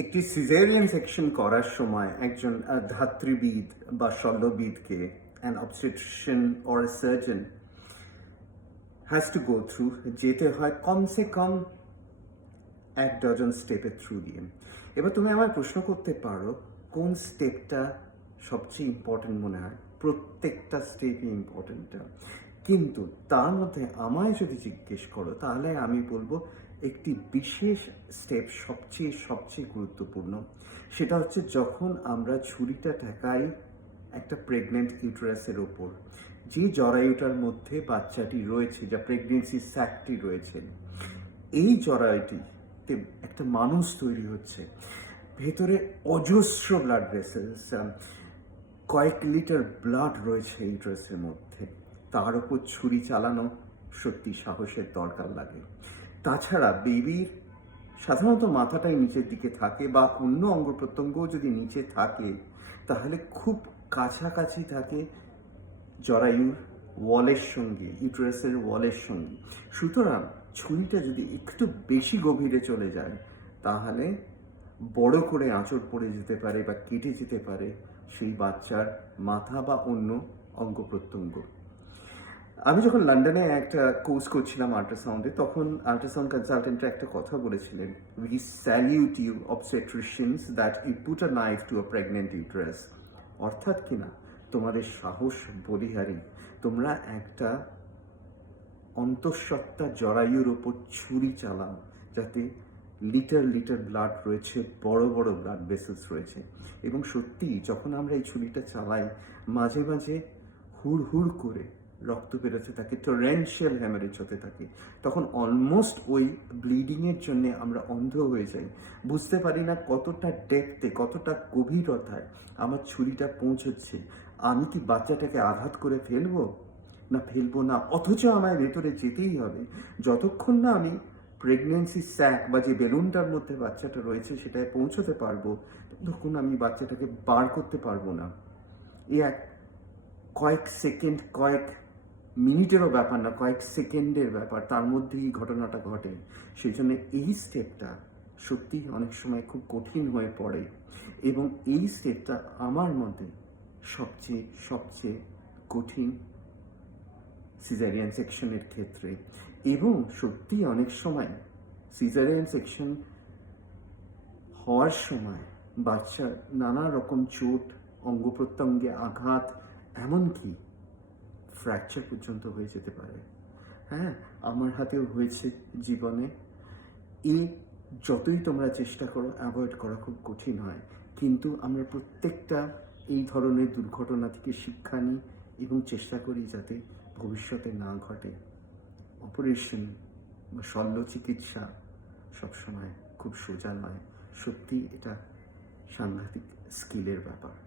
একটি caesarean section করার সময় একজন ধাত্রীবিদ বা শল্যবিদকে an obstetrician or surgeon has to go through যেতে হয় কমসে কম এক ডজন স্টেপের থ্রু দিয়ে। এবার তুমি আমায় প্রশ্ন করতে পারো, কোন স্টেপটা সবচেয়ে ইম্পর্টেন্ট মনে হয়? প্রত্যেকটা স্টেপই ইম্পর্টেন্ট কিন্তু তার মধ্যে আমায় যদি জিজ্ঞেস করো, তাহলে আমি বলব একটি বিশেষ স্টেপ সবচেয়ে সবচেয়ে গুরুত্বপূর্ণ। সেটা হচ্ছে যখন আমরা ছুরিটা ঠেকাই একটা প্রেগনেন্ট ইউটারাসের ওপর, যে জরায়ুটার মধ্যে বাচ্চাটি রয়েছে, যা প্রেগনেন্সি স্যাকটি রয়েছে, এই জরায়ুটিতে একটা মানুষ তৈরি হচ্ছে। ভেতরে অজস্র ব্লাড ভেসেলস কয়েক লিটার ব্লাড রয়েছে এই ড্রেসের মধ্যে। তার উপর ছুরি চালানো সত্যি সাহসের দরকার লাগে। তাছাড়া বেবির সাধারণত মাথাটাই নিচের দিকে থাকে বা অন্য অঙ্গ প্রত্যঙ্গও যদি নিচে থাকে, তাহলে খুব কাছাকাছি থাকে জরায়ুর ওয়ালের সঙ্গে, ইউটারাসের ওয়ালের সঙ্গে। সুতরাং ছুরিটা যদি একটু বেশি গভীরে চলে যায়, তাহলে বড় করে আঁচড় পড়ে যেতে পারে বা কেটে যেতে পারে সেই বাচ্চার মাথা বা অন্য অঙ্গ প্রত্যঙ্গ। আমি যখন লন্ডনে একটা কোর্স করছিলাম আল্ট্রাসাউন্ডে তখন আল্ট্রাসাউন্ড কনসালটেন্টরা একটা কথা বলেছিলেন we salute you obstetricians that you put a knife to a pregnant uterus অর্থাৎ কিনা তোমাদের সাহস বলিহারি। তোমরা একটা অন্তঃসত্ত্বা জরায়ুর ওপর ছুরি চালাও, যাতে লিটার লিটার ব্লাড রয়েছে, বড় বড় ব্লাড ভেসেলস রয়েছে। এবং সত্যি যখন আমরা এই ছুরিটা চালাই, মাঝে মাঝে হুড় হুড় করে রক্ত বেরোতে থাকে টরেনশিয়াল হ্যামারেজ হতে থাকে। তখন অলমোস্ট ওই ব্লিডিংয়ের জন্যে আমরা অন্ধ হয়ে যাই। বুঝতে পারি না কতটা ডেপতে কতটা গভীরতায় আমার ছুরিটা পৌঁছচ্ছে। আমি কি বাচ্চাটাকে আঘাত করে ফেলব? না ফেলব না, অথচ আমায় ভেতরে যেতেই হবে। যতক্ষণ না আমি প্রেগনেন্সি স্যাক বা যে বেলুনটার মধ্যে বাচ্চাটা রয়েছে সেটায় পৌঁছতে পারব, ততক্ষণ আমি বাচ্চাটাকে বার করতে পারব না। এ এক কয়েক সেকেন্ড, কয়েক মিনিটেরও ব্যাপার না, কয়েক সেকেন্ডের ব্যাপার, তার মধ্যেই ঘটনাটা ঘটে। সেই জন্য এই স্টেপটা সত্যি অনেক সময় খুব কঠিন হয়ে পড়ে এবং এই স্টেপটা আমার মতে সবচেয়ে সবচেয়ে কঠিন সিজারিয়ান সেকশনের ক্ষেত্রে। এবং সত্যি অনেক সময় সিজারিয়ান সেকশন হওয়ার সময় বাচ্চার নানা রকম চোট, অঙ্গ প্রত্যঙ্গে আঘাত, এমনকি ফ্র্যাকচার পর্যন্ত হয়ে যেতে পারে। হ্যাঁ আমার হাতেও হয়েছে জীবনে। এ যতই তোমরা চেষ্টা করো অ্যাভয়েড করা খুব কঠিন হয়। কিন্তু আমরা প্রত্যেকটা এই ধরনের দুর্ঘটনা থেকে শিক্ষা নিই এবং চেষ্টা করি যাতে ভবিষ্যতে না ঘটে। অপারেশন বা শল্য চিকিৎসা সবসময় খুব সোজা নয়। সত্যি এটা সাংঘাতিক স্কিলের ব্যাপার।